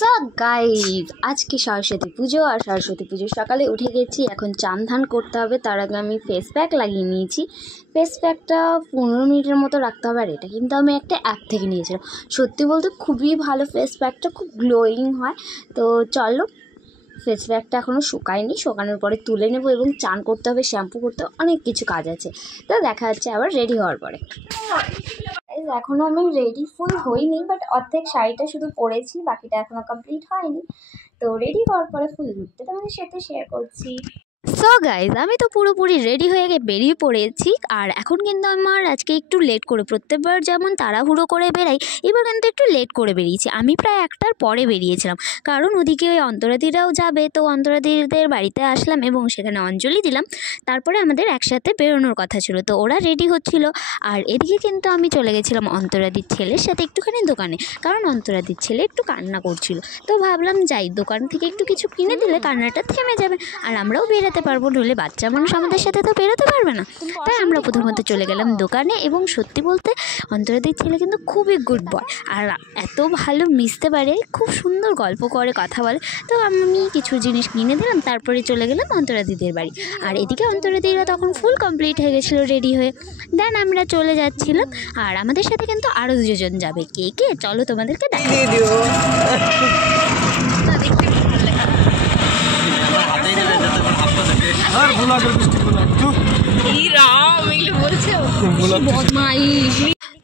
So guys আজকে সরস্বতী পুজো আর সরস্বতী পুজোর সকালে উঠে গেছি। এখন চান ধান করতে হবে, তার আগে আমি ফেস প্যাক লাগিয়ে নিয়েছি। ফেস প্যাকটা 15 মিনিটের মতো রাখতে হবে, আর এটা কিন্তু আমি একটা অ্যাপ থেকে নিয়েছিলাম। সত্যি বলতে খুবই ভালো, ফেস প্যাকটা খুব গ্লোয়িং হয়। তো চলো, ফেস প্যাকটা এখনও শুকায়নি, শুকানোর পরে তুলে নেব এবং চান করতে হবে, শ্যাম্পু করতে হবে, অনেক কিছু কাজ আছে। তো দেখা যাচ্ছে আবার রেডি হওয়ার পরে। এখনও আমি রেডি ফুল হইনি, বাট অর্ধেক শাড়িটা শুধু পরেছি, বাকিটা এখনও কমপ্লিট হয়নি। তো রেডি হওয়ার পরে ফুল লুকটা তোমাদের সাথে শেয়ার করছি। সো গাইজ আমি তো পুরোপুরি রেডি হয়ে বেরিয়ে পড়েছি, আর এখন কিন্তু আমার আজকে একটু লেট করে, প্রত্যেকবার যেমন তাড়াহুড়ো করে বেরাই, এবার কিন্তু একটু লেট করে বেরিয়েছি। আমি প্রায় 1টার পরে বেরিয়েছিলাম, কারণ ওদিকে ওই অন্তরাদিরাও যাবে। তো অন্তরাদিদের বাড়িতে আসলাম এবং সেখানে অঞ্জলি দিলাম, তারপরে আমাদের একসাথে বেরোনোর কথা ছিল। তো ওরা রেডি হচ্ছিল, আর এদিকে কিন্তু আমি চলে গেছিলাম অন্তরাদির ছেলের সাথে একটুখানি দোকানে, কারণ অন্তরাদির ছেলে একটু কান্না করছিল। তো ভাবলাম যাই, দোকান থেকে একটু কিছু কিনে দিলে কান্নাটা থেমে যাবে, আর আমরাও বেরোতে পারবো, নইলে বাচ্চা মানুষ আমাদের সাথে তো বেরোতে পারবে না। তাই আমরা প্রথমত চলে গেলাম দোকানে, এবং সত্যি বলতে অন্তরাদির ছেলে কিন্তু খুবই গুড বয়, আর এত ভালো মিশতে পারে, খুব সুন্দর গল্প করে, কথা বলে। তো আমি কিছু জিনিস কিনে দিলাম, তারপরে চলে গেলাম অন্তরাদিদের বাড়ি। আর এদিকে অন্তরাদিরা তখন ফুল কমপ্লিট হয়ে গেছিলো রেডি হয়ে। দেন আমরা চলে যাচ্ছিলাম, আর আমাদের সাথে কিন্তু আরও 2জন যাবে। কে কে চলো তোমাদেরকে দেখিয়ে দিও।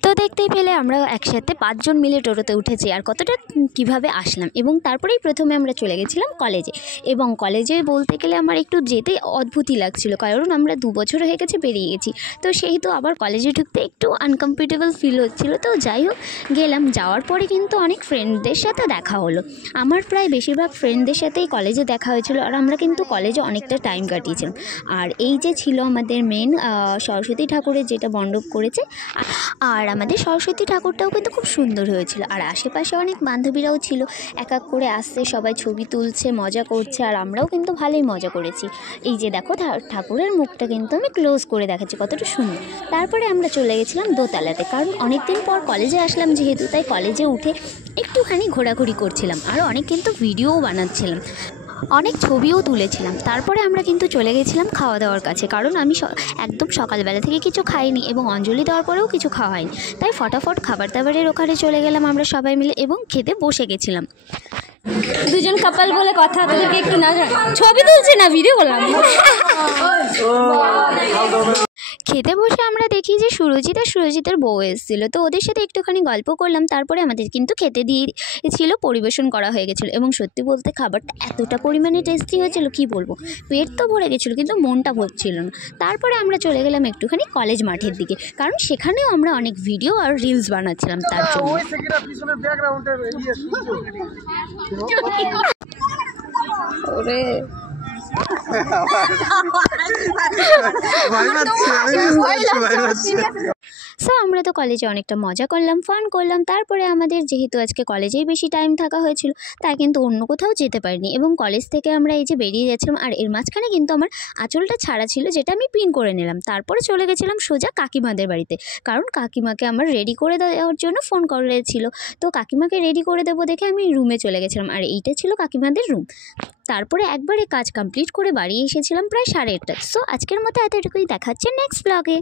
তো দেখতেই পেলে আমরা একসাথে 5জন মিলে টোটোতে উঠেছি, আর কতটা কিভাবে আসলাম। এবং তারপরেই প্রথমে আমরা চলে গেছিলাম কলেজে, এবং কলেজে বলতে গেলে আমার একটু যেতে অদ্ভুতই লাগছিল, কারণ আমরা 2 বছর হয়ে গেছে বেরিয়ে গেছি। তো সেহেতু আবার কলেজে ঢুকতে একটু আনকমফর্টেবল ফিল হচ্ছিলো। তো যাই হোক গেলাম, যাওয়ার পরে কিন্তু অনেক ফ্রেন্ডদের সাথে দেখা হলো। আমার প্রায় বেশিরভাগ ফ্রেন্ডদের সাথেই কলেজে দেখা হয়েছিল, আর আমরা কিন্তু কলেজে অনেকটা টাইম কাটিয়েছিলাম। আর এই যে ছিল আমাদের মেন সরস্বতী ঠাকুরের যেটা মণ্ডপ করেছে, আর আমাদের সরস্বতী ঠাকুরটাও কিন্তু খুব সুন্দর হয়েছিল। আর আশেপাশে অনেক বান্ধবীরাও ছিল, এক এক করে আসছে, সবাই ছবি তুলছে, মজা করছে, আর আমরাও কিন্তু ভালোই মজা করেছি। এই যে দেখো ঠাকুরের মুখটা কিন্তু আমি ক্লোজ করে দেখাচ্ছি, কতটা সুন্দর। তারপরে আমরা চলে গেছিলাম দোতলাতে, কারণ অনেক দিন পর কলেজে আসলাম যেহেতু, তাই কলেজে উঠে একটুখানি ঘোরাঘুরি করছিলাম, আর অনেক কিন্তু ভিডিওও বানাচ্ছিলাম, অনেক ছবিও তুলেছিলাম। তারপরে আমরা কিন্তু চলে গেছিলাম খাওয়া দাওয়ার কাছে, কারণ আমি একদম সকালবেলা থেকে কিছু খাইনি, এবং অঞ্জলি দেওয়ার পরেও কিছু খাওয়া হয়নি। তাই ফটাফট খাবার দাবারের ওখানে চলে গেলাম আমরা সবাই মিলে, এবং খেতে বসে গেছিলাম। 2জন কাপাল বলে কথা, তোদেরকে একটু না ছবি তুলছে না, ভিডিও করলাম। খেতে বসে আমরা দেখি যে সুরজিতের বউ এসেছিলো, তো ওদের সাথে একটুখানি গল্প করলাম। তারপরে আমাদের কিন্তু খেতে দিয়েছিল, পরিবেশন করা হয়ে গেছিলো, এবং সত্যি বলতে খাবারটা এতটা পরিমাণে টেস্টি হয়েছিল কি বলবো। পেট তো ভরে গেছিলো, কিন্তু মনটা ভরছিল না। তারপরে আমরা চলে গেলাম একটুখানি কলেজ মাঠের দিকে, কারণ সেখানেও আমরা অনেক ভিডিও আর রিলস বানাচ্ছিলাম তার জন্য। ওরে সো আমরা তো কলেজে অনেকটা মজা করলাম, ফান করলাম। তারপরে আমাদের যেহেতু আজকে কলেজেই বেশি টাইম থাকা হয়েছিল, তাই কিন্তু অন্য কোথাও যেতে পারিনি, এবং কলেজ থেকে আমরা এই যে বেরিয়ে যাচ্ছিলাম, আর এর মাঝখানে কিন্তু আমার আঁচলটা ছাড়া ছিল, যেটা আমি পিন করে নিলাম। তারপরে চলে গেছিলাম সোজা কাকিমাদের বাড়িতে, কারণ কাকিমাকে আমার রেডি করে দেওয়ার জন্য ফোন করেছিল। তো কাকিমাকে রেডি করে দেবো দেখে আমি রুমে চলে গেছিলাম, আর এইটা ছিল কাকিমাদের রুম। তারপরে একবারে কাজ কমপ্লিট করে বাড়ি এসেছিলাম প্রায় 8:30। সো আজকের মতো এতটুকুই, দেখাচ্ছে নেক্সট ব্লগে।